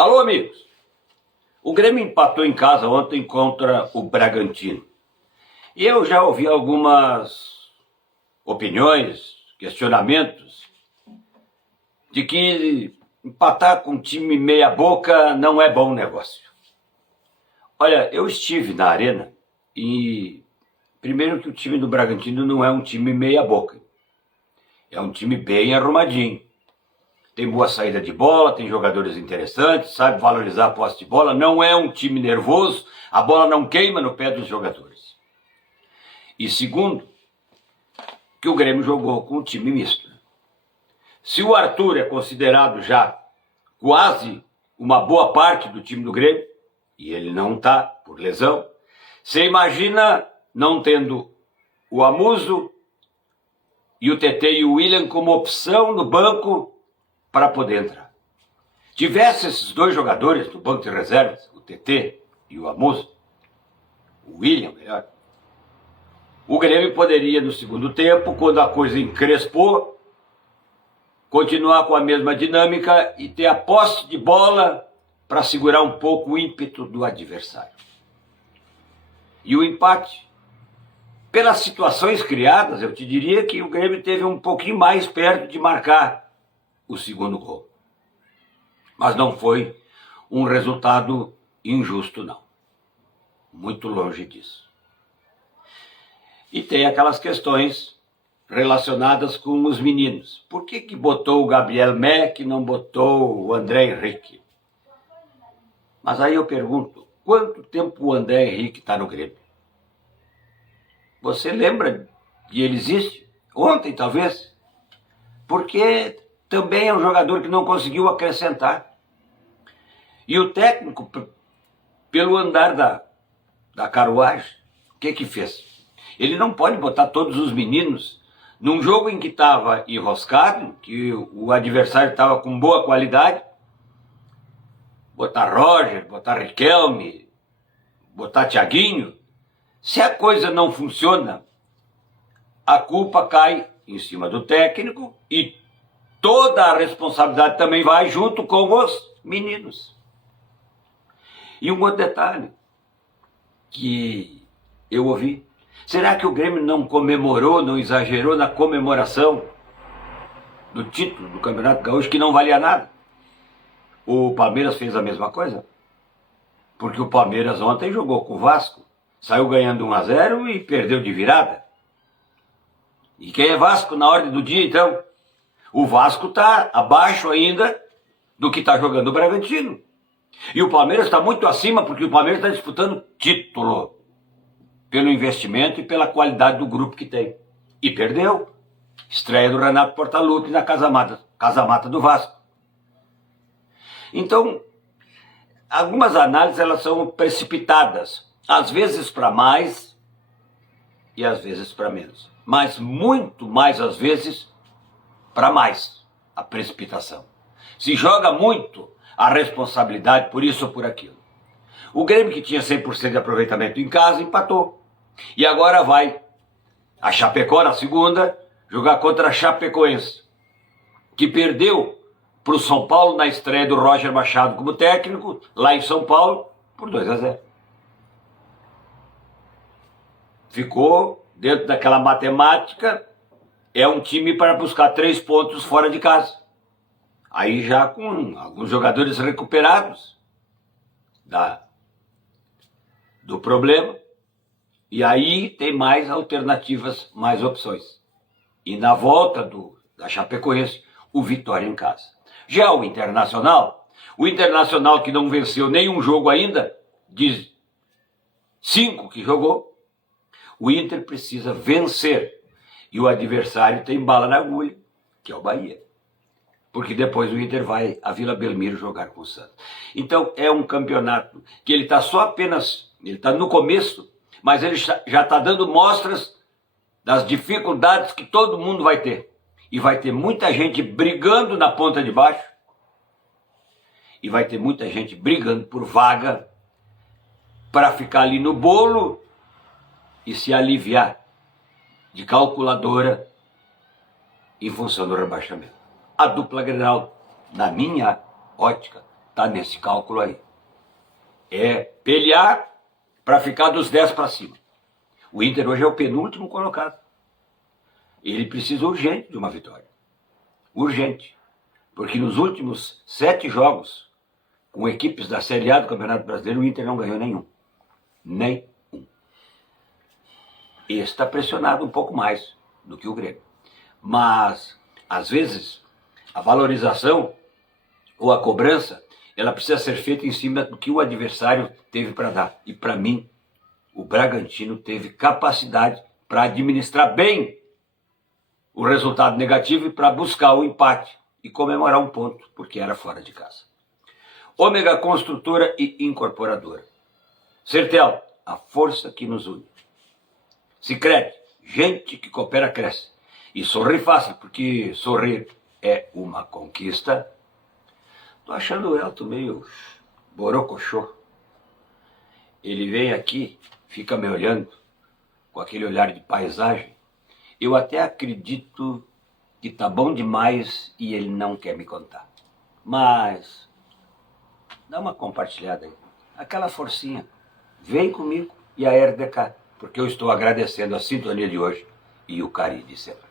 Alô, amigos. O Grêmio empatou em casa ontem contra o Bragantino. E eu já ouvi algumas opiniões, questionamentos, de que empatar com um time meia boca não é bom negócio. Olha, eu estive na arena e primeiro que o time do Bragantino não é um time meia boca. É um time bem arrumadinho. Tem boa saída de bola, tem jogadores interessantes, sabe valorizar a posse de bola, não é um time nervoso, a bola não queima no pé dos jogadores. E segundo, que o Grêmio jogou com um time misto. Se o Arthur é considerado já quase uma boa parte do time do Grêmio, e ele não está por lesão, você imagina não tendo o Amuso e o TT e o William como opção no banco para poder entrar. Tivesse esses dois jogadores no banco de reservas, o TT e o Amuso, o William, melhor, o Grêmio poderia no segundo tempo, quando a coisa encrespou, continuar com a mesma dinâmica e ter a posse de bola para segurar um pouco o ímpeto do adversário. E o empate, pelas situações criadas, eu te diria que o Grêmio teve um pouquinho mais perto de marcar o segundo gol. Mas não foi um resultado injusto, não. Muito longe disso. E tem aquelas questões relacionadas com os meninos. Por que botou o Gabriel Meck e não botou o André Henrique? Mas aí eu pergunto, quanto tempo o André Henrique está no Grêmio? Você lembra de ele existe? Ontem, talvez? Porque também é um jogador que não conseguiu acrescentar. E o técnico, pelo andar da carruagem, o que fez? Ele não pode botar todos os meninos num jogo em que estava enroscado, que o adversário estava com boa qualidade, botar Roger, botar Riquelme, botar Thiaguinho. Se a coisa não funciona, a culpa cai em cima do técnico e toda a responsabilidade também vai junto com os meninos. E um outro detalhe que eu ouvi. Será que o Grêmio não comemorou, não exagerou na comemoração do título do Campeonato Gaúcho, que não valia nada? O Palmeiras fez a mesma coisa? Porque o Palmeiras ontem jogou com o Vasco, saiu ganhando 1-0 e perdeu de virada. E quem é Vasco na ordem do dia, então? O Vasco está abaixo ainda do que está jogando o Bragantino. E o Palmeiras está muito acima, porque o Palmeiras está disputando título, pelo investimento e pela qualidade do grupo que tem. E perdeu. Estreia do Renato Portaluppi na Casa Mata do Vasco. Então, algumas análises elas são precipitadas. Às vezes para mais e às vezes para menos. Mas muito mais às vezes para mais a precipitação. Se joga muito a responsabilidade por isso ou por aquilo. O Grêmio, que tinha 100% de aproveitamento em casa, empatou. E agora vai a Chapecó na segunda jogar contra a Chapecoense, que perdeu para o São Paulo na estreia do Roger Machado como técnico, lá em São Paulo, por 2-0. Ficou dentro daquela matemática, é um time para buscar 3 pontos fora de casa. Aí já com alguns jogadores recuperados do problema, e aí tem mais alternativas, mais opções. E na volta da Chapecoense, o Vitória em casa. Já o Internacional que não venceu nenhum jogo ainda, de 5 que jogou, o Inter precisa vencer. E o adversário tem bala na agulha, que é o Bahia. Porque depois o Inter vai a Vila Belmiro jogar com o Santos. Então é um campeonato que ele está ele está no começo, mas ele já está dando mostras das dificuldades que todo mundo vai ter. E vai ter muita gente brigando na ponta de baixo, e vai ter muita gente brigando por vaga para ficar ali no bolo e se aliviar de calculadora em função do rebaixamento. A dupla Grenal, na minha ótica, está está nesse cálculo aí. É pelear para ficar dos 10 para cima. O Inter hoje é o penúltimo colocado. Ele precisa urgente de uma vitória. Urgente. Porque nos últimos 7 jogos, com equipes da Série A do Campeonato Brasileiro, o Inter não ganhou nenhum. Nem um. Esse está pressionado um pouco mais do que o Grêmio. Mas, às vezes, a valorização ou a cobrança, ela precisa ser feita em cima do que o adversário teve para dar. E para mim, o Bragantino teve capacidade para administrar bem o resultado negativo e para buscar o empate e comemorar um ponto, porque era fora de casa. Ômega Construtora e Incorporadora. Sertel, a força que nos une. Sicredi, gente que coopera cresce. E sorrir fácil, porque sorrir é uma conquista. Tô achando o Elton meio borocochô. Ele vem aqui, fica me olhando com aquele olhar de paisagem. Eu até acredito que tá bom demais e ele não quer me contar. Mas dá uma compartilhada aí. Aquela forcinha. Vem comigo e a RDK, porque eu estou agradecendo a sintonia de hoje e o carinho de sempre.